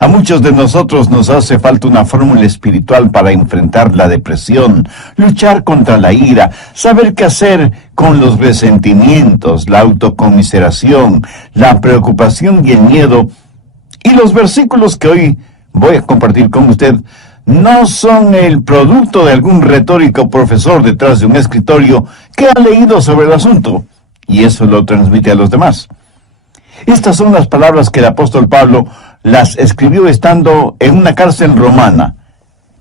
A muchos de nosotros nos hace falta una fórmula espiritual para enfrentar la depresión, luchar contra la ira, saber qué hacer con los resentimientos, la autocomiseración, la preocupación y el miedo. Y los versículos que hoy voy a compartir con usted no son el producto de algún retórico profesor detrás de un escritorio que ha leído sobre el asunto, y eso lo transmite a los demás. Estas son las palabras que el apóstol Pablo las escribió estando en una cárcel romana,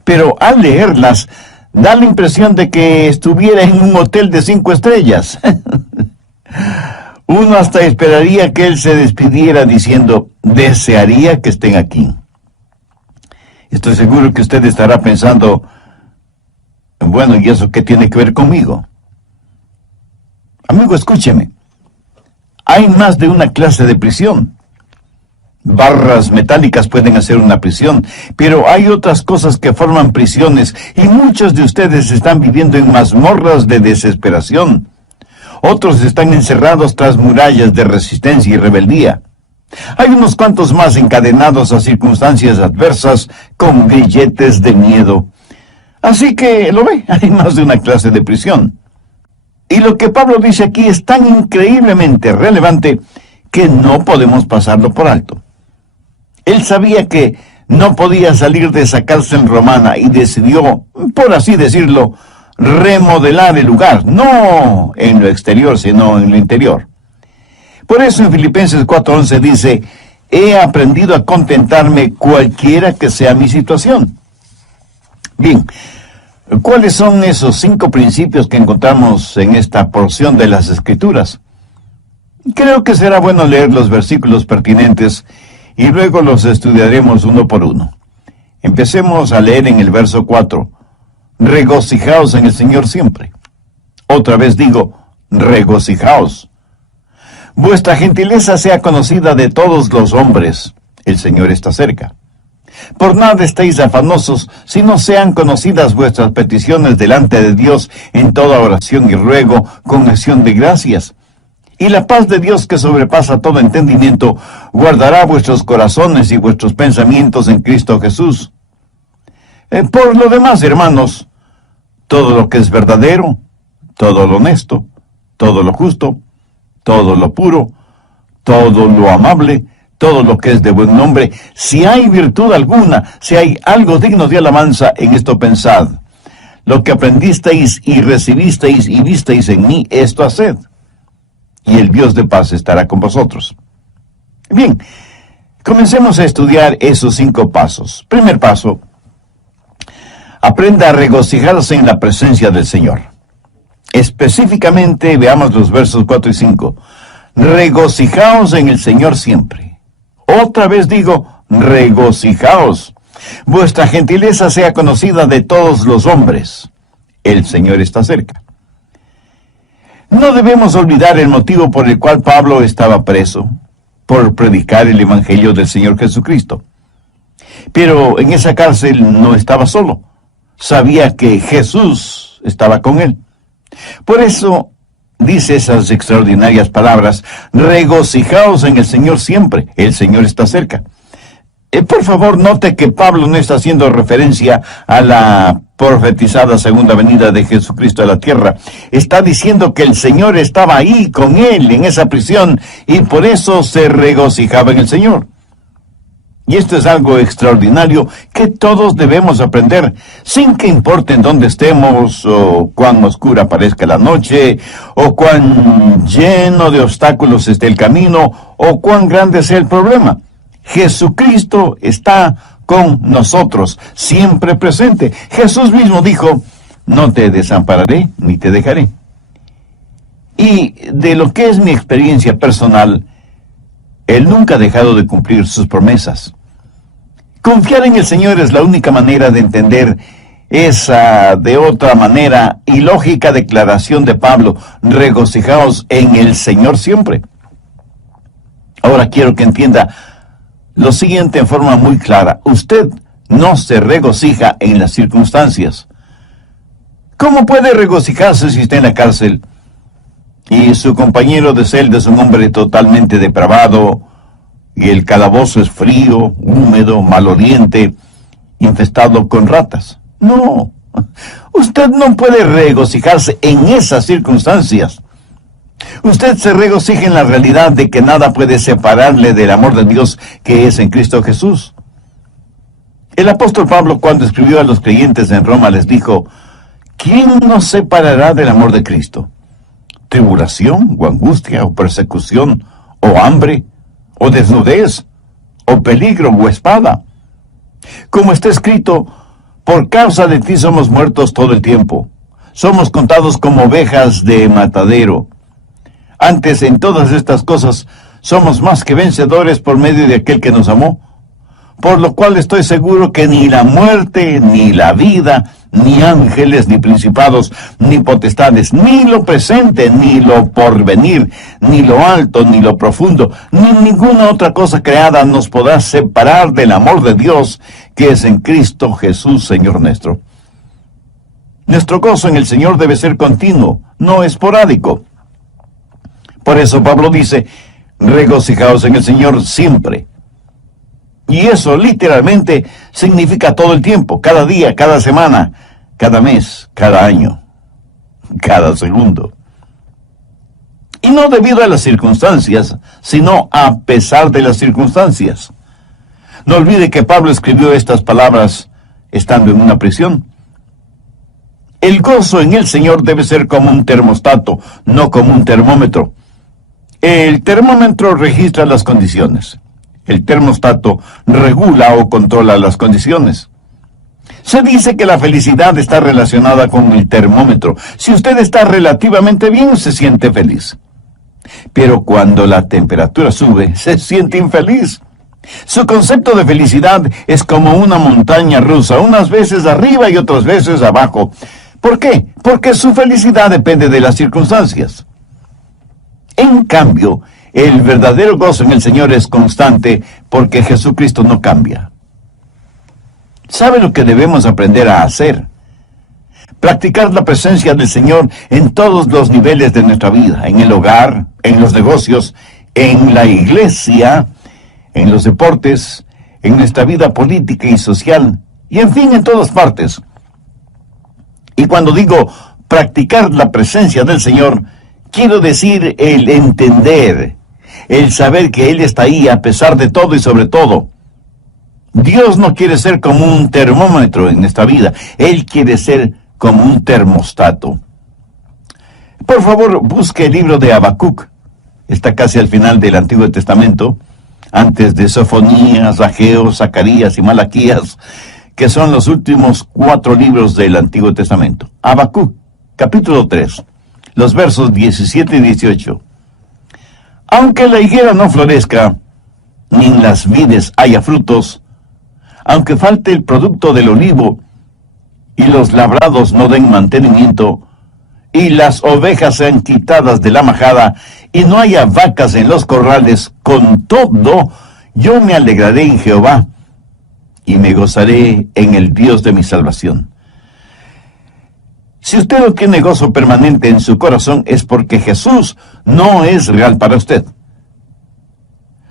pero al leerlas da la impresión de que estuviera en un hotel de 5 estrellas. Uno hasta esperaría que él se despidiera diciendo, desearía que estén aquí. Estoy seguro que usted estará pensando, bueno, ¿y eso qué tiene que ver conmigo? Amigo, escúcheme. Hay más de una clase de prisión. Barras metálicas pueden hacer una prisión, pero hay otras cosas que forman prisiones y muchos de ustedes están viviendo en mazmorras de desesperación. Otros están encerrados tras murallas de resistencia y rebeldía. Hay unos cuantos más encadenados a circunstancias adversas con grilletes de miedo. Así que, lo ve, hay más de una clase de prisión. Y lo que Pablo dice aquí es tan increíblemente relevante que no podemos pasarlo por alto. Él sabía que no podía salir de esa cárcel romana y decidió, por así decirlo, remodelar el lugar, no en lo exterior, sino en lo interior. Por eso en Filipenses 4:11 dice, he aprendido a contentarme cualquiera que sea mi situación. Bien, ¿cuáles son esos 5 principios que encontramos en esta porción de las Escrituras? Creo que será bueno leer los versículos pertinentes y luego los estudiaremos uno por uno. Empecemos a leer en el verso 4. Regocijaos en el Señor siempre. Otra vez digo, regocijaos. Vuestra gentileza sea conocida de todos los hombres. El Señor está cerca. Por nada estéis afanosos, sino sean conocidas vuestras peticiones delante de Dios en toda oración y ruego, con acción de gracias. Y la paz de Dios, que sobrepasa todo entendimiento, guardará vuestros corazones y vuestros pensamientos en Cristo Jesús. Por lo demás, hermanos, todo lo que es verdadero, todo lo honesto, todo lo justo, todo lo puro, todo lo amable, todo lo que es de buen nombre, si hay virtud alguna, si hay algo digno de alabanza, en esto pensad. Lo que aprendisteis y recibisteis y visteis en mí, esto haced. Y el Dios de paz estará con vosotros. Bien, comencemos a estudiar esos 5 pasos. Primer paso, aprenda a regocijarse en la presencia del Señor. Específicamente, veamos los versos 4 y 5. Regocijaos en el Señor siempre. Otra vez digo, regocijaos. Vuestra gentileza sea conocida de todos los hombres. El Señor está cerca. No debemos olvidar el motivo por el cual Pablo estaba preso, por predicar el Evangelio del Señor Jesucristo. Pero en esa cárcel no estaba solo. Sabía que Jesús estaba con él. Por eso dice esas extraordinarias palabras, regocijaos en el Señor siempre, el Señor está cerca. Por favor, note que Pablo no está haciendo referencia a la profetizada segunda venida de Jesucristo a la tierra. Está diciendo que el Señor estaba ahí con él en esa prisión y por eso se regocijaba en el Señor. Y esto es algo extraordinario que todos debemos aprender, sin que importe en dónde estemos, o cuán oscura parezca la noche, o cuán lleno de obstáculos esté el camino, o cuán grande sea el problema. Jesucristo está con nosotros, siempre presente. Jesús mismo dijo, no te desampararé ni te dejaré. Y de lo que es mi experiencia personal, Él nunca ha dejado de cumplir sus promesas. Confiar en el Señor es la única manera de entender esa, de otra manera, ilógica declaración de Pablo, regocijaos en el Señor siempre. Ahora quiero que entienda lo siguiente en forma muy clara. Usted no se regocija en las circunstancias. ¿Cómo puede regocijarse si está en la cárcel y su compañero de celda es un hombre totalmente depravado y el calabozo es frío, húmedo, maloliente, infestado con ratas. No, usted no puede regocijarse en esas circunstancias. Usted se regocija en la realidad de que nada puede separarle del amor de Dios que es en Cristo Jesús. El apóstol Pablo, cuando escribió a los creyentes en Roma, les dijo: ¿quién nos separará del amor de Cristo? ¿Tribulación, o angustia, o persecución, o hambre, o desnudez, o peligro, o espada? Como está escrito: por causa de ti somos muertos todo el tiempo. Somos contados como ovejas de matadero. Antes, en todas estas cosas, somos más que vencedores por medio de aquel que nos amó. Por lo cual estoy seguro que ni la muerte, ni la vida, ni ángeles, ni principados, ni potestades, ni lo presente, ni lo porvenir, ni lo alto, ni lo profundo, ni ninguna otra cosa creada nos podrá separar del amor de Dios que es en Cristo Jesús, Señor nuestro. Nuestro gozo en el Señor debe ser continuo, no esporádico. Por eso Pablo dice: regocijaos en el Señor siempre. Y eso literalmente significa todo el tiempo, cada día, cada semana, cada mes, cada año, cada segundo. Y no debido a las circunstancias, sino a pesar de las circunstancias. No olvide que Pablo escribió estas palabras estando en una prisión. El gozo en el Señor debe ser como un termostato, no como un termómetro. El termómetro registra las condiciones. El termostato regula o controla las condiciones. Se dice que la felicidad está relacionada con el termómetro. Si usted está relativamente bien, se siente feliz. Pero cuando la temperatura sube, se siente infeliz. Su concepto de felicidad es como una montaña rusa, unas veces arriba y otras veces abajo. ¿Por qué? Porque su felicidad depende de las circunstancias. En cambio, el verdadero gozo en el Señor es constante porque Jesucristo no cambia. ¿Sabe lo que debemos aprender a hacer? Practicar la presencia del Señor en todos los niveles de nuestra vida, en el hogar, en los negocios, en la iglesia, en los deportes, en nuestra vida política y social, y en fin, en todas partes. Y cuando digo practicar la presencia del Señor, quiero decir el entender, el saber que Él está ahí a pesar de todo y sobre todo. Dios no quiere ser como un termómetro en esta vida. Él quiere ser como un termostato. Por favor, busque el libro de Habacuc. Está casi al final del Antiguo Testamento, antes de Sofonías, Ageo, Zacarías y Malaquías, que son los últimos 4 libros del Antiguo Testamento. Habacuc, capítulo 3, los versos 17 y 18. Aunque la higuera no florezca, ni en las vides haya frutos, aunque falte el producto del olivo, y los labrados no den mantenimiento, y las ovejas sean quitadas de la majada, y no haya vacas en los corrales, con todo, yo me alegraré en Jehová, y me gozaré en el Dios de mi salvación. Si usted no tiene gozo permanente en su corazón, es porque Jesús no es real para usted.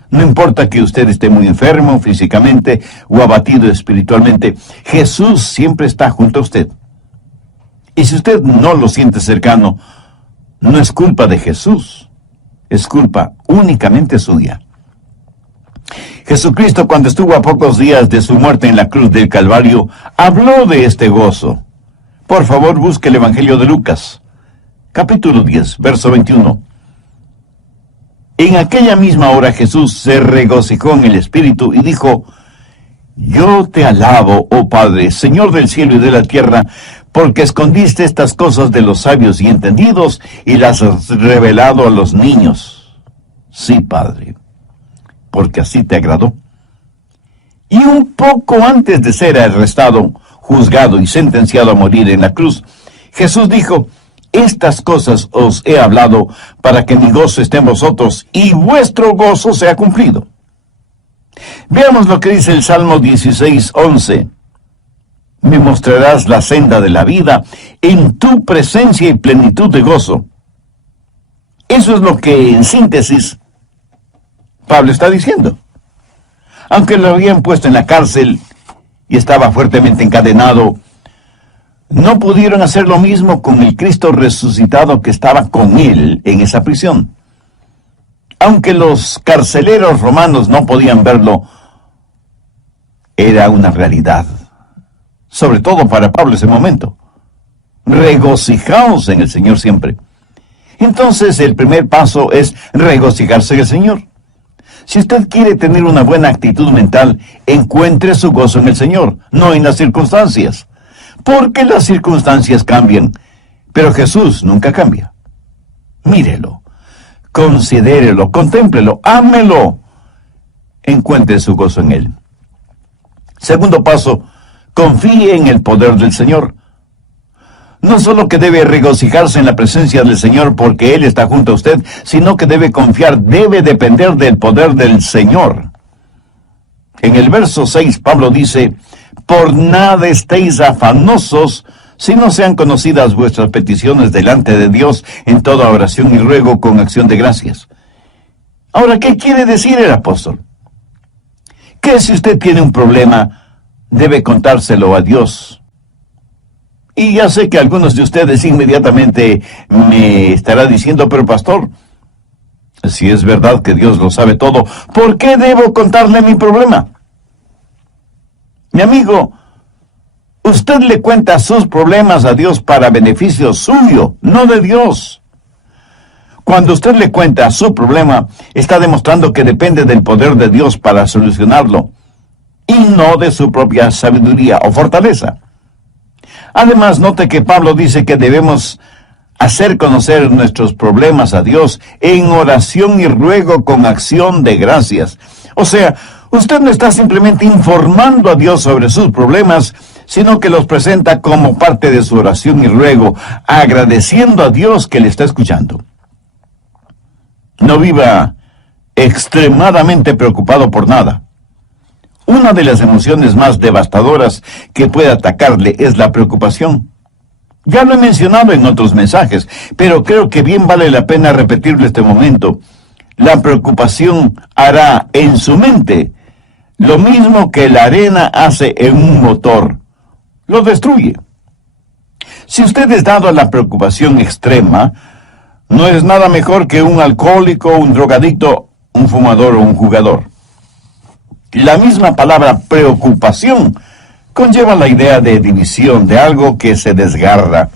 No importa que usted esté muy enfermo físicamente o abatido espiritualmente, Jesús siempre está junto a usted. Y si usted no lo siente cercano, no es culpa de Jesús, es culpa únicamente suya. Jesucristo, cuando estuvo a pocos días de su muerte en la cruz del Calvario, habló de este gozo. Por favor, busque el Evangelio de Lucas, capítulo 10, verso 21. En aquella misma hora Jesús se regocijó en el Espíritu y dijo: yo te alabo, oh Padre, Señor del cielo y de la tierra, porque escondiste estas cosas de los sabios y entendidos y las has revelado a los niños. Sí, Padre, porque así te agradó. Y un poco antes de ser arrestado, juzgado y sentenciado a morir en la cruz, Jesús dijo: estas cosas os he hablado para que mi gozo esté en vosotros y vuestro gozo sea cumplido. Veamos lo que dice el Salmo 16:11. Me mostrarás la senda de la vida, en tu presencia y plenitud de gozo. Eso es lo que, en síntesis, Pablo está diciendo. Aunque lo habían puesto en la cárcel y estaba fuertemente encadenado, no pudieron hacer lo mismo con el Cristo resucitado que estaba con él en esa prisión. Aunque los carceleros romanos no podían verlo, era una realidad, sobre todo para Pablo ese momento. Regocijaos en el Señor siempre. Entonces el primer paso es regocijarse en el Señor. Si usted quiere tener una buena actitud mental, encuentre su gozo en el Señor, no en las circunstancias. Porque las circunstancias cambian, pero Jesús nunca cambia. Mírelo, considérelo, contémplelo, ámelo. Encuentre su gozo en Él. Segundo paso, confíe en el poder del Señor. No solo que debe regocijarse en la presencia del Señor porque Él está junto a usted, sino que debe confiar, debe depender del poder del Señor. En el verso 6, Pablo dice, por nada estéis afanosos, si no sean conocidas vuestras peticiones delante de Dios en toda oración y ruego con acción de gracias. Ahora, ¿qué quiere decir el apóstol? Que si usted tiene un problema, debe contárselo a Dios. Y ya sé que algunos de ustedes inmediatamente me estarán diciendo, pero pastor, si es verdad que Dios lo sabe todo, ¿por qué debo contarle mi problema? Mi amigo, usted le cuenta sus problemas a Dios para beneficio suyo, no de Dios. Cuando usted le cuenta su problema, está demostrando que depende del poder de Dios para solucionarlo, y no de su propia sabiduría o fortaleza. Además, note que Pablo dice que debemos hacer conocer nuestros problemas a Dios en oración y ruego con acción de gracias. O sea, usted no está simplemente informando a Dios sobre sus problemas, sino que los presenta como parte de su oración y ruego, agradeciendo a Dios que le está escuchando. No viva extremadamente preocupado por nada. Una de las emociones más devastadoras que puede atacarle es la preocupación. Ya lo he mencionado en otros mensajes, pero creo que bien vale la pena repetirlo este momento. La preocupación hará en su mente lo mismo que la arena hace en un motor. Lo destruye. Si usted es dado a la preocupación extrema, no es nada mejor que un alcohólico, un drogadicto, un fumador o un jugador. La misma palabra preocupación conlleva la idea de división, de algo que se desgarra.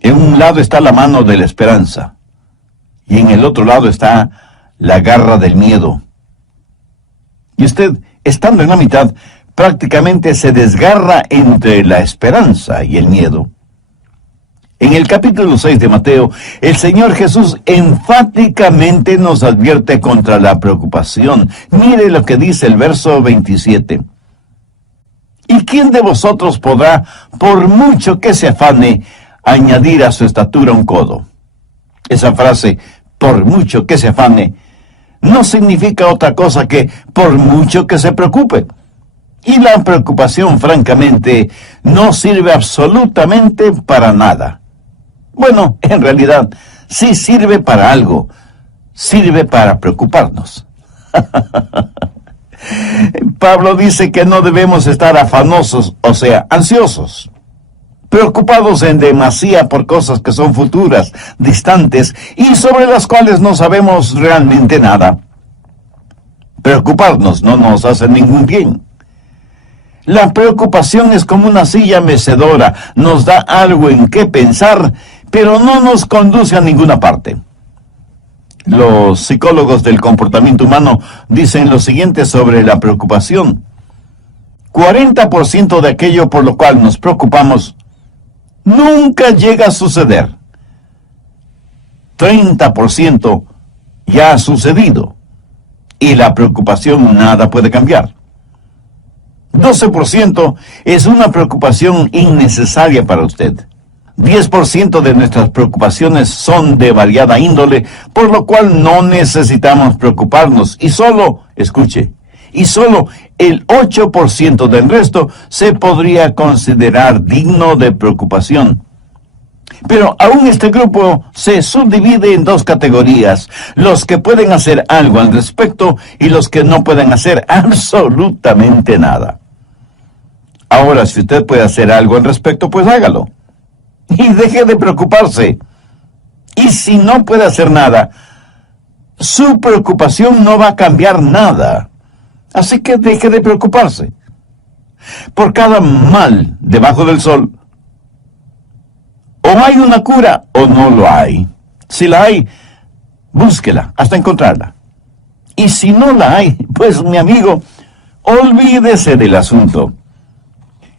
En un lado está la mano de la esperanza, y en el otro lado está la garra del miedo. Y usted, estando en la mitad, prácticamente se desgarra entre la esperanza y el miedo. En el capítulo 6 de Mateo, el Señor Jesús enfáticamente nos advierte contra la preocupación. Mire lo que dice el verso 27. ¿Y quién de vosotros podrá, por mucho que se afane, añadir a su estatura un codo? Esa frase, por mucho que se afane, no significa otra cosa que por mucho que se preocupe. Y la preocupación, francamente, no sirve absolutamente para nada. Bueno, en realidad, sí sirve para algo. Sirve para preocuparnos. Pablo dice que no debemos estar afanosos, o sea, ansiosos, preocupados en demasía por cosas que son futuras, distantes, y sobre las cuales no sabemos realmente nada. Preocuparnos no nos hace ningún bien. La preocupación es como una silla mecedora, nos da algo en qué pensar, pero no nos conduce a ninguna parte. Los psicólogos del comportamiento humano dicen lo siguiente sobre la preocupación. 40% de aquello por lo cual nos preocupamos nunca llega a suceder. 30% ya ha sucedido y la preocupación nada puede cambiar. 12% es una preocupación innecesaria para usted. 10% de nuestras preocupaciones son de variada índole, por lo cual no necesitamos preocuparnos. Y solo, escuche, y solo el 8% del resto se podría considerar digno de preocupación. Pero aún este grupo se subdivide en dos categorías: los que pueden hacer algo al respecto y los que no pueden hacer absolutamente nada. Ahora, si usted puede hacer algo al respecto, pues hágalo. Y deje de preocuparse. Y si no puede hacer nada, su preocupación no va a cambiar nada. Así que deje de preocuparse. Por cada mal debajo del sol, o hay una cura o no lo hay. Si la hay, búsquela hasta encontrarla. Y si no la hay, pues mi amigo, olvídese del asunto.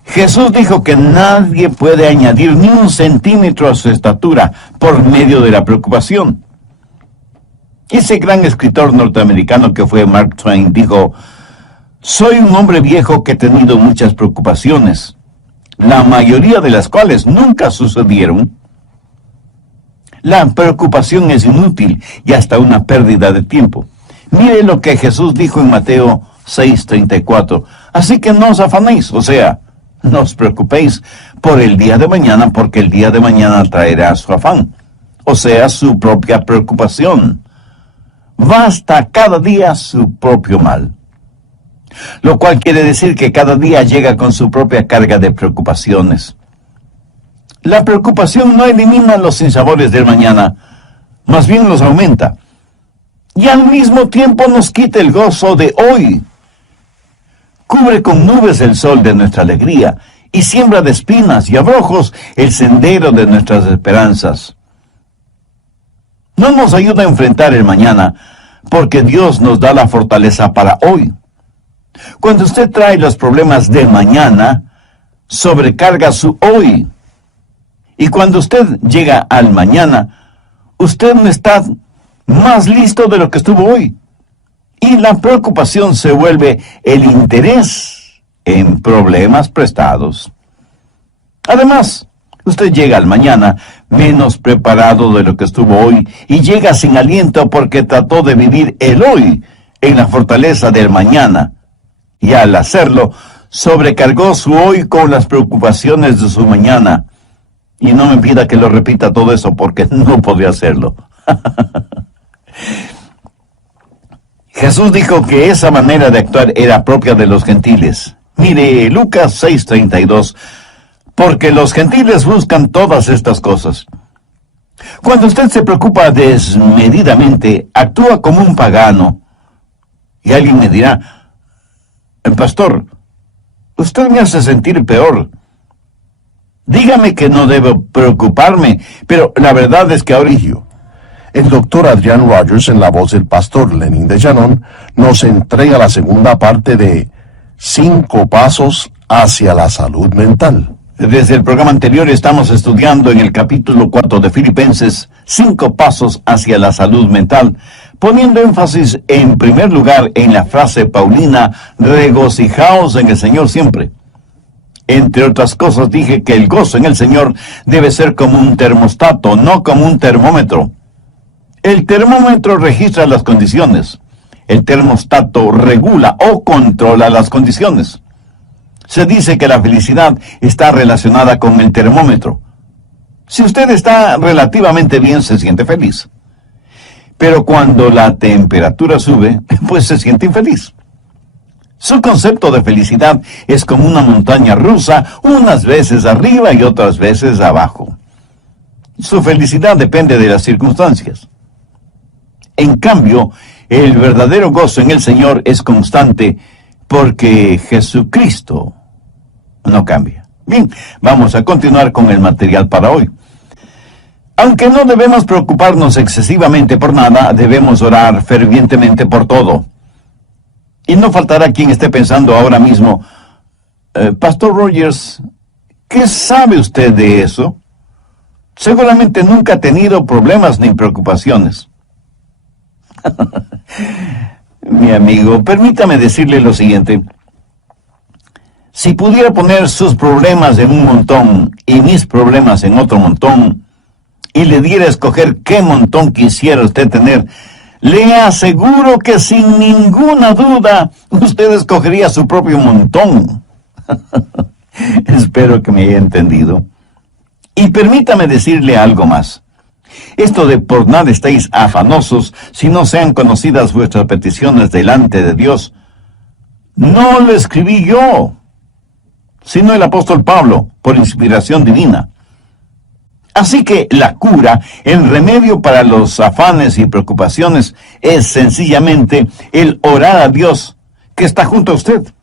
Jesús dijo que nadie puede añadir ni un centímetro a su estatura por medio de la preocupación. Ese gran escritor norteamericano que fue Mark Twain dijo: soy un hombre viejo que he tenido muchas preocupaciones, la mayoría de las cuales nunca sucedieron. La preocupación es inútil y hasta una pérdida de tiempo. Mire lo que Jesús dijo en Mateo 6:34. Así que no os afanéis, o sea, no os preocupéis por el día de mañana, porque el día de mañana traerá su afán, o sea, su propia preocupación. Basta cada día su propio mal. Lo cual quiere decir que cada día llega con su propia carga de preocupaciones. La preocupación no elimina los sinsabores del mañana, más bien los aumenta. Y al mismo tiempo nos quita el gozo de hoy. Cubre con nubes el sol de nuestra alegría y siembra de espinas y abrojos el sendero de nuestras esperanzas. No nos ayuda a enfrentar el mañana, porque Dios nos da la fortaleza para hoy. Cuando usted trae los problemas de mañana, sobrecarga su hoy. Y cuando usted llega al mañana, usted no está más listo de lo que estuvo hoy. Y la preocupación se vuelve el interés en problemas prestados. Además, usted llega al mañana menos preparado de lo que estuvo hoy y llega sin aliento porque trató de vivir el hoy en la fortaleza del mañana. Y al hacerlo, sobrecargó su hoy con las preocupaciones de su mañana. Y no me pida que lo repita todo eso, porque no podría hacerlo. Jesús dijo que esa manera de actuar era propia de los gentiles. Mire, Lucas 6:32, porque los gentiles buscan todas estas cosas. Cuando usted se preocupa desmedidamente, actúa como un pagano. Y alguien me dirá: pastor, usted me hace sentir peor. Dígame que no debo preocuparme, pero la verdad es que ahora El doctor Adrian Rogers, en la voz del pastor Lenin de Llanón, nos entrega la segunda parte de 5 pasos hacia la salud mental. Desde el programa anterior estamos estudiando en el capítulo 4 de Filipenses 5 pasos hacia la salud mental, poniendo énfasis en primer lugar en la frase paulina: regocijaos en el Señor siempre. Entre otras cosas dije que el gozo en el Señor debe ser como un termostato, no como un termómetro. El termómetro registra las condiciones. El termostato regula o controla las condiciones. Se dice que la felicidad está relacionada con el termómetro. Si usted está relativamente bien, se siente feliz. Pero cuando la temperatura sube, pues se siente infeliz. Su concepto de felicidad es como una montaña rusa, unas veces arriba y otras veces abajo. Su felicidad depende de las circunstancias. En cambio, el verdadero gozo en el Señor es constante, porque Jesucristo no cambia. Bien, vamos a continuar con el material para hoy. Aunque no debemos preocuparnos excesivamente por nada, debemos orar fervientemente por todo. Y no faltará quien esté pensando ahora mismo: Pastor Rogers, ¿qué sabe usted de eso? Seguramente nunca ha tenido problemas ni preocupaciones. Mi amigo, permítame decirle lo siguiente. Si pudiera poner sus problemas en un montón y mis problemas en otro montón, y le diera a escoger qué montón quisiera usted tener, le aseguro que sin ninguna duda usted escogería su propio montón. Espero que me haya entendido. Y permítame decirle algo más. Esto de por nada estéis afanosos si no sean conocidas vuestras peticiones delante de Dios, no lo escribí yo, sino el apóstol Pablo, por inspiración divina. Así que la cura, el remedio para los afanes y preocupaciones, es sencillamente el orar a Dios, que está junto a usted,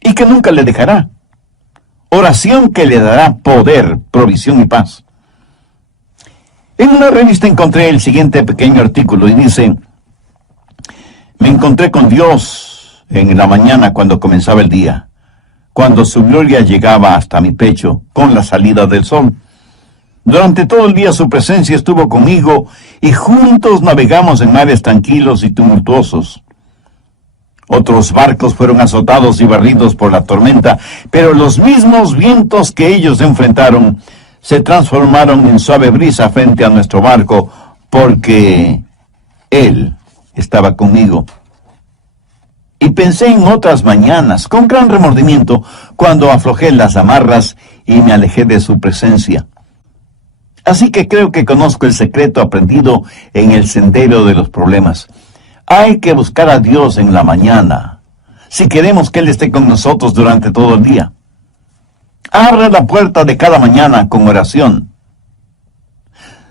y que nunca le dejará. Oración que le dará poder, provisión y paz. En una revista encontré el siguiente pequeño artículo y dice: me encontré con Dios en la mañana cuando comenzaba el día, cuando su gloria llegaba hasta mi pecho con la salida del sol. Durante todo el día su presencia estuvo conmigo y juntos navegamos en mares tranquilos y tumultuosos. Otros barcos fueron azotados y barridos por la tormenta, pero los mismos vientos que ellos enfrentaron se transformaron en suave brisa frente a nuestro barco, porque Él estaba conmigo. Y pensé en otras mañanas, con gran remordimiento, cuando aflojé las amarras y me alejé de su presencia. Así que creo que conozco el secreto aprendido en el sendero de los problemas. Hay que buscar a Dios en la mañana, si queremos que Él esté con nosotros durante todo el día. Abre la puerta de cada mañana con oración.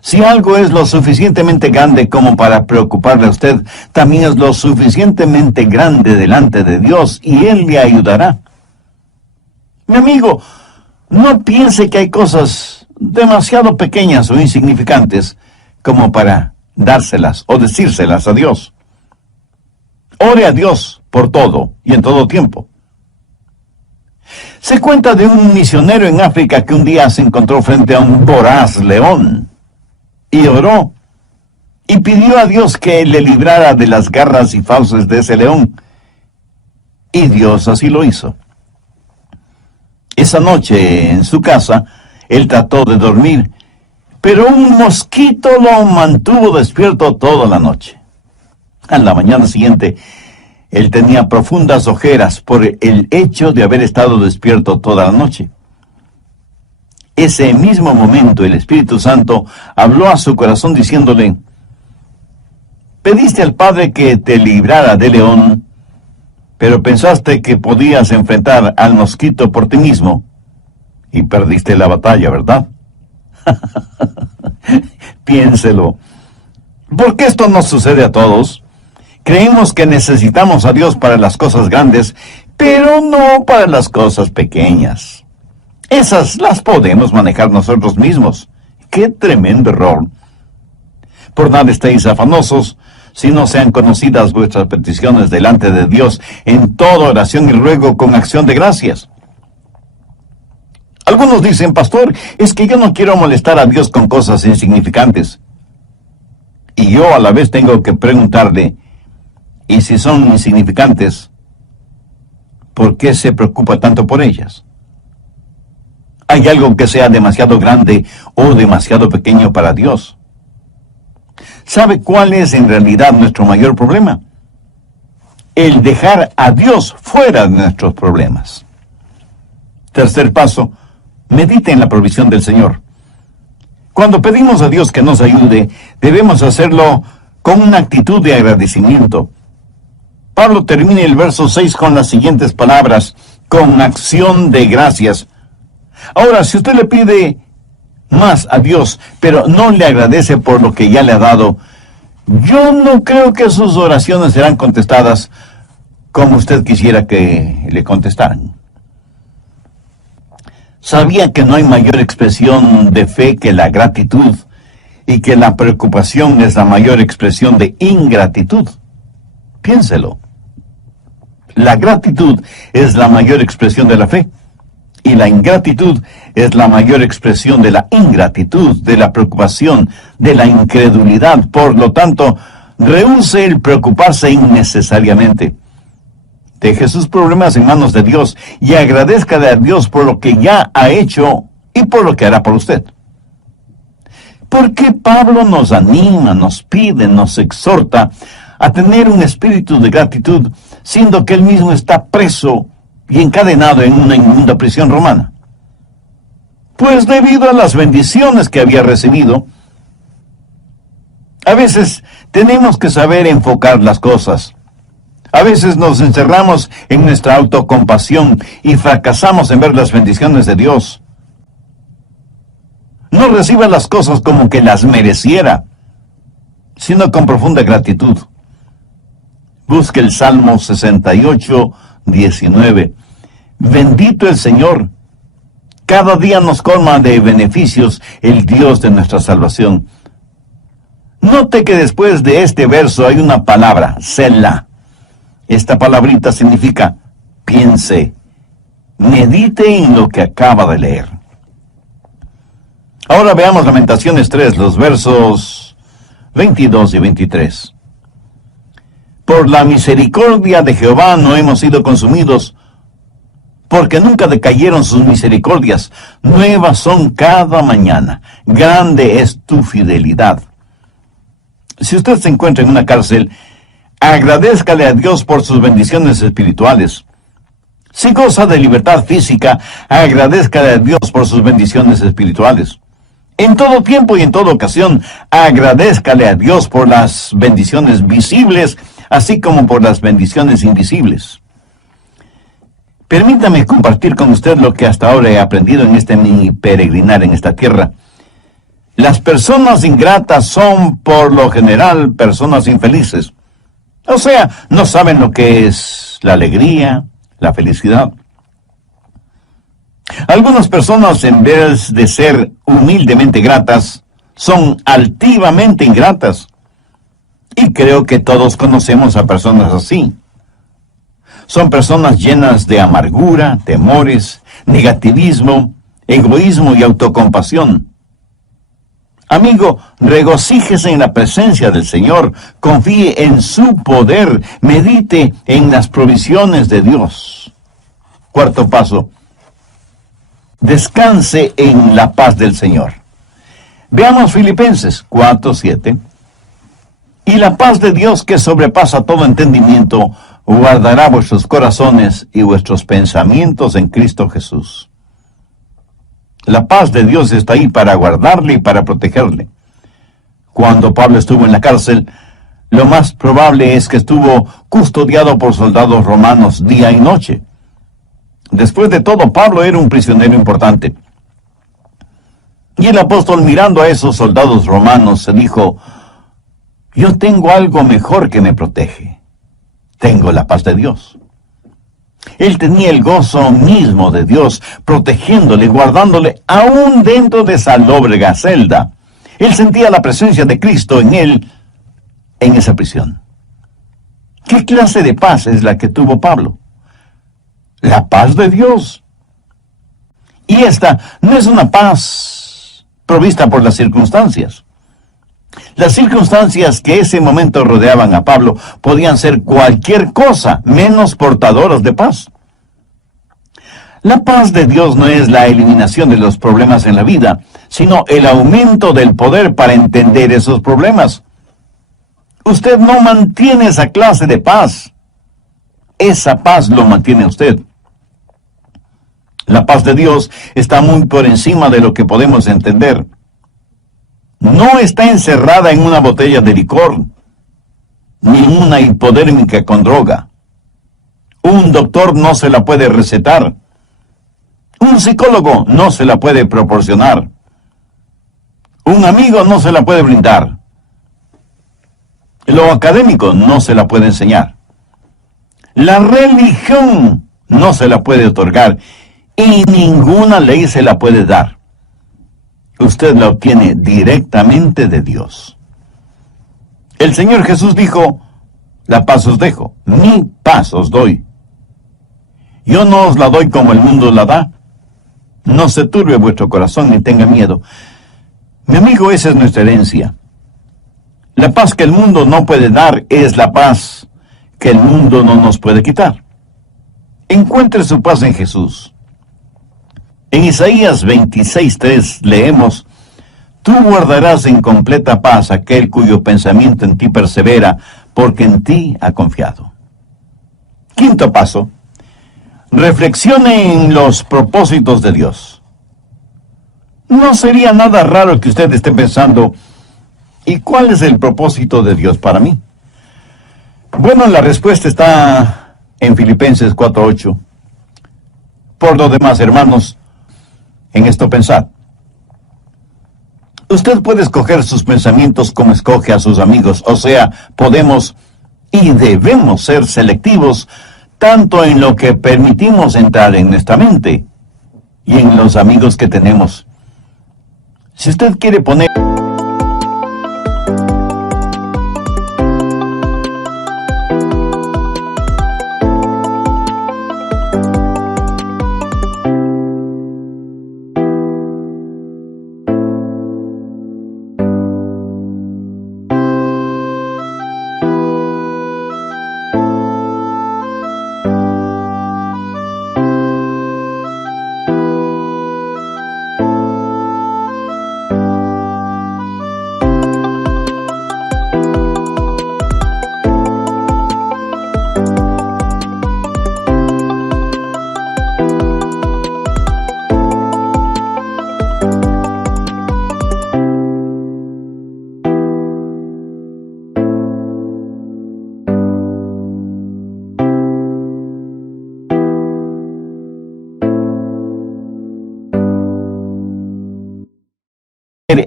Si algo es lo suficientemente grande como para preocuparle a usted, también es lo suficientemente grande delante de Dios y Él le ayudará. Mi amigo, no piense que hay cosas demasiado pequeñas o insignificantes como para dárselas o decírselas a Dios. Ore a Dios por todo y en todo tiempo. Se cuenta de un misionero en África que un día se encontró frente a un voraz león y oró y pidió a Dios que le librara de las garras y fauces de ese león. Y Dios así lo hizo. Esa noche en su casa, él trató de dormir, pero un mosquito lo mantuvo despierto toda la noche. A la mañana siguiente, él tenía profundas ojeras por el hecho de haber estado despierto toda la noche. Ese mismo momento el Espíritu Santo habló a su corazón diciéndole: pediste al Padre que te librara del león, pero pensaste que podías enfrentar al mosquito por ti mismo y perdiste la batalla, ¿verdad? Piénselo. ¿Por qué esto nos sucede a todos? Creemos que necesitamos a Dios para las cosas grandes, pero no para las cosas pequeñas. Esas las podemos manejar nosotros mismos. ¡Qué tremendo error! Por nada estéis afanosos, si no sean conocidas vuestras peticiones delante de Dios en toda oración y ruego con acción de gracias. Algunos dicen: pastor, es que yo no quiero molestar a Dios con cosas insignificantes. Y yo a la vez tengo que preguntarle: ¿y si son insignificantes, por qué se preocupa tanto por ellas? ¿Hay algo que sea demasiado grande o demasiado pequeño para Dios? ¿Sabe cuál es en realidad nuestro mayor problema? El dejar a Dios fuera de nuestros problemas. Tercer paso: medite en la provisión del Señor. Cuando pedimos a Dios que nos ayude, debemos hacerlo con una actitud de agradecimiento. Pablo termina el verso 6 con las siguientes palabras: con acción de gracias. Ahora, si usted le pide más a Dios, pero no le agradece por lo que ya le ha dado, yo no creo que sus oraciones serán contestadas como usted quisiera que le contestaran. ¿Sabía que no hay mayor expresión de fe que la gratitud y que la preocupación es la mayor expresión de ingratitud? Piénselo. La gratitud es la mayor expresión de la fe y la ingratitud es la mayor expresión de la ingratitud, de la preocupación, de la incredulidad. Por lo tanto, rehúse el preocuparse innecesariamente. Deje sus problemas en manos de Dios y agradezcale a Dios por lo que ya ha hecho y por lo que hará por usted. ¿Por qué Pablo nos anima, nos pide, nos exhorta a tener un espíritu de gratitud, siendo que él mismo está preso y encadenado en una inmunda prisión romana? Pues debido a las bendiciones que había recibido, a veces tenemos que saber enfocar las cosas. A veces nos encerramos en nuestra autocompasión y fracasamos en ver las bendiciones de Dios. No reciba las cosas como que las mereciera, sino con profunda gratitud. Busque el Salmo 68, 19. Bendito el Señor. Cada día nos colma de beneficios el Dios de nuestra salvación. Note que después de este verso hay una palabra, Selah. Esta palabrita significa piense, medite en lo que acaba de leer. Ahora veamos Lamentaciones 3, los versos 22 y 23. Por la misericordia de Jehová no hemos sido consumidos, porque nunca decayeron sus misericordias. Nuevas son cada mañana. Grande es tu fidelidad. Si usted se encuentra en una cárcel, agradézcale a Dios por sus bendiciones espirituales. Si goza de libertad física, agradézcale a Dios por sus bendiciones espirituales. En todo tiempo y en toda ocasión, agradézcale a Dios por las bendiciones visibles, así como por las bendiciones invisibles. Permítame compartir con usted lo que hasta ahora he aprendido en este mini peregrinar en esta tierra. Las personas ingratas son, por lo general, personas infelices. O sea, no saben lo que es la alegría, la felicidad. Algunas personas, en vez de ser humildemente gratas, son altivamente ingratas. Y creo que todos conocemos a personas así. Son personas llenas de amargura, temores, negativismo, egoísmo y autocompasión. Amigo, regocíjese en la presencia del Señor, confíe en su poder, medite en las provisiones de Dios. Cuarto paso, descanse en la paz del Señor. Veamos Filipenses 4:7. Y la paz de Dios, que sobrepasa todo entendimiento, guardará vuestros corazones y vuestros pensamientos en Cristo Jesús. La paz de Dios está ahí para guardarle y para protegerle. Cuando Pablo estuvo en la cárcel, lo más probable es que estuvo custodiado por soldados romanos día y noche. Después de todo, Pablo era un prisionero importante. Y el apóstol, mirando a esos soldados romanos, se dijo: yo tengo algo mejor que me protege. Tengo la paz de Dios. Él tenía el gozo mismo de Dios, protegiéndole, guardándole, aún dentro de esa lóbrega celda. Él sentía la presencia de Cristo en él, en esa prisión. ¿Qué clase de paz es la que tuvo Pablo? La paz de Dios. Y esta no es una paz provista por las circunstancias. Las circunstancias que ese momento rodeaban a Pablo podían ser cualquier cosa menos portadoras de paz. La paz de Dios no es la eliminación de los problemas en la vida, sino el aumento del poder para entender esos problemas. Usted no mantiene esa clase de paz. Esa paz lo mantiene usted. La paz de Dios está muy por encima de lo que podemos entender. No está encerrada en una botella de licor, ni en una hipodérmica con droga. Un doctor no se la puede recetar. Un psicólogo no se la puede proporcionar. Un amigo no se la puede brindar. Lo académico no se la puede enseñar. La religión no se la puede otorgar y ninguna ley se la puede dar. Usted la obtiene directamente de Dios. El Señor Jesús dijo: la paz os dejo, mi paz os doy. Yo no os la doy como el mundo la da. No se turbe vuestro corazón ni tenga miedo. Mi amigo, esa es nuestra herencia. La paz que el mundo no puede dar es la paz que el mundo no nos puede quitar. Encuentre su paz en Jesús. En Isaías 26:3 leemos: tú guardarás en completa paz aquel cuyo pensamiento en ti persevera, porque en ti ha confiado. Quinto paso: reflexione en los propósitos de Dios. No sería nada raro que usted esté pensando, ¿y cuál es el propósito de Dios para mí? Bueno, la respuesta está en Filipenses 4:8. Por lo demás, hermanos, en esto pensad. Usted puede escoger sus pensamientos como escoge a sus amigos, o sea, podemos y debemos ser selectivos tanto en lo que permitimos entrar en nuestra mente y en los amigos que tenemos. Si usted quiere poner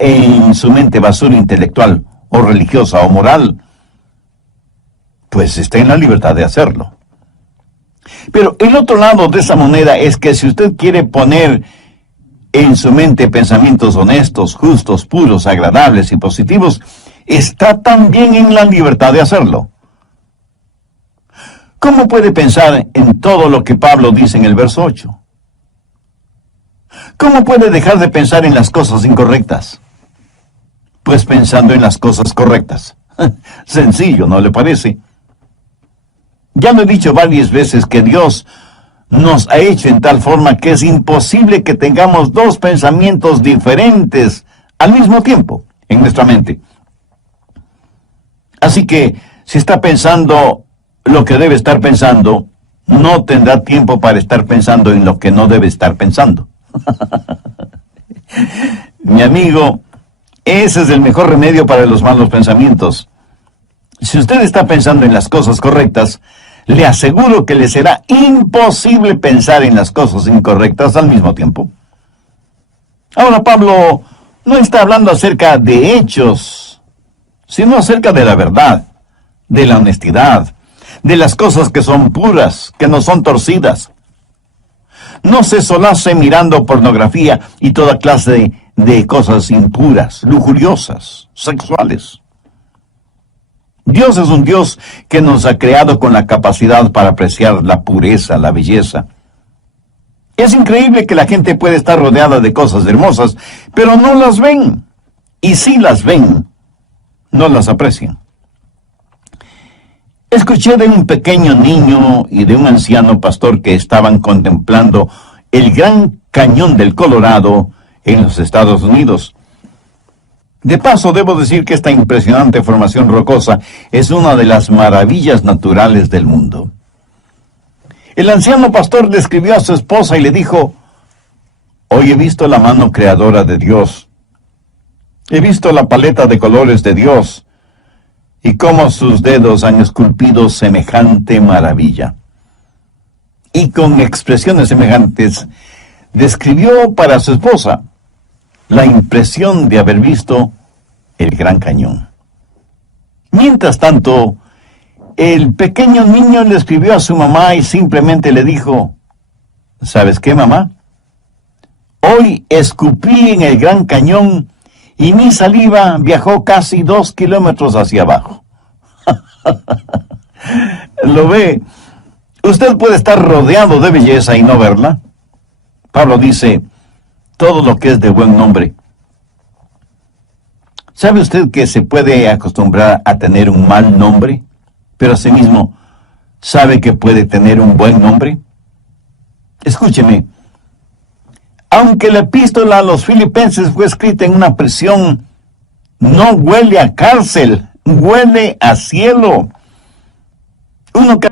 en su mente basura intelectual o religiosa o moral, pues está en la libertad de hacerlo. Pero el otro lado de esa moneda es que si usted quiere poner en su mente pensamientos honestos, justos, puros, agradables y positivos, está también en la libertad de hacerlo. ¿Cómo puede pensar en todo lo que Pablo dice en el verso 8? ¿Cómo puede dejar de pensar en las cosas incorrectas? Pues pensando en las cosas correctas. Sencillo, ¿no le parece? Ya lo he dicho varias veces que Dios nos ha hecho en tal forma que es imposible que tengamos dos pensamientos diferentes al mismo tiempo en nuestra mente. Así que, si está pensando lo que debe estar pensando, no tendrá tiempo para estar pensando en lo que no debe estar pensando. Mi amigo, ese es el mejor remedio para los malos pensamientos. Si usted está pensando en las cosas correctas, le aseguro que le será imposible pensar en las cosas incorrectas al mismo tiempo. Ahora, Pablo no está hablando acerca de hechos, sino acerca de la verdad, de la honestidad, de las cosas que son puras, que no son torcidas. No se solace mirando pornografía y toda clase de cosas impuras, lujuriosas, sexuales. Dios es un Dios que nos ha creado con la capacidad para apreciar la pureza, la belleza. Es increíble que la gente puede estar rodeada de cosas hermosas, pero no las ven. Y si las ven, no las aprecian. Escuché de un pequeño niño y de un anciano pastor que estaban contemplando el Gran Cañón del Colorado en los Estados Unidos. De paso, debo decir que esta impresionante formación rocosa es una de las maravillas naturales del mundo. El anciano pastor le escribió a su esposa y le dijo: hoy he visto la mano creadora de Dios. He visto la paleta de colores de Dios y cómo sus dedos han esculpido semejante maravilla. Y con expresiones semejantes, describió para su esposa la impresión de haber visto el Gran Cañón. Mientras tanto, el pequeño niño le escribió a su mamá y simplemente le dijo: ¿sabes qué, mamá? Hoy escupí en el Gran Cañón y mi saliva viajó casi 2 kilómetros hacia abajo. ¿Lo ve? Usted puede estar rodeado de belleza y no verla. Pablo dice: todo lo que es de buen nombre. ¿Sabe usted que se puede acostumbrar a tener un mal nombre, pero asimismo sabe que puede tener un buen nombre? Escúcheme. Aunque la epístola a los Filipenses fue escrita en una prisión, no huele a cárcel, huele a cielo. Uno que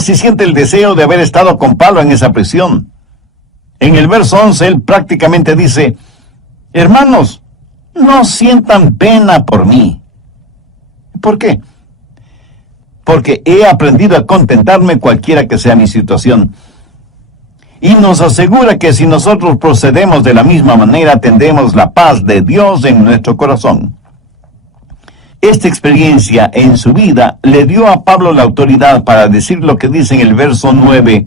si siente el deseo de haber estado con Pablo en esa prisión. En el verso 11, él prácticamente dice, hermanos, no sientan pena por mí. ¿Por qué? Porque he aprendido a contentarme cualquiera que sea mi situación. Y nos asegura que si nosotros procedemos de la misma manera, tendremos la paz de Dios en nuestro corazón. Esta experiencia en su vida le dio a Pablo la autoridad para decir lo que dice en el verso 9,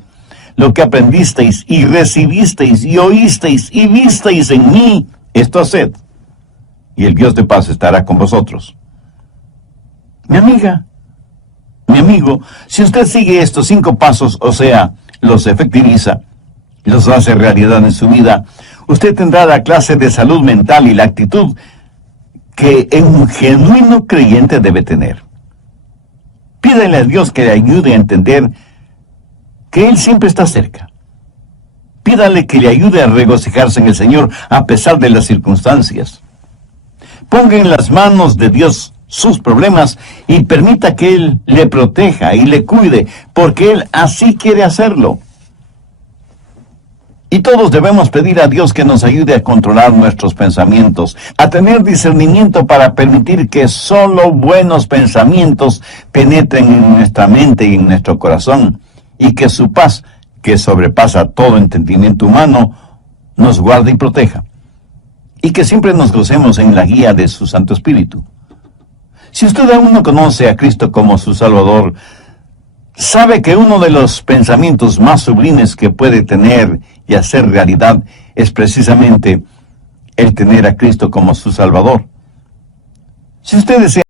lo que aprendisteis y recibisteis y oísteis y visteis en mí, esto haced, y el Dios de paz estará con vosotros. Mi amiga, mi amigo, si usted sigue estos 5 pasos, o sea, los efectiviza, los hace realidad en su vida, usted tendrá la clase de salud mental y la actitud que un genuino creyente debe tener. Pídale a Dios que le ayude a entender que Él siempre está cerca. Pídale que le ayude a regocijarse en el Señor a pesar de las circunstancias. Ponga en las manos de Dios sus problemas y permita que Él le proteja y le cuide, porque Él así quiere hacerlo. Y todos debemos pedir a Dios que nos ayude a controlar nuestros pensamientos, a tener discernimiento para permitir que solo buenos pensamientos penetren en nuestra mente y en nuestro corazón, y que su paz, que sobrepasa todo entendimiento humano, nos guarde y proteja, y que siempre nos gocemos en la guía de su Santo Espíritu. Si usted aún no conoce a Cristo como su Salvador, sabe que uno de los pensamientos más sublimes que puede tener y hacer realidad es precisamente el tener a Cristo como su Salvador. Si usted desea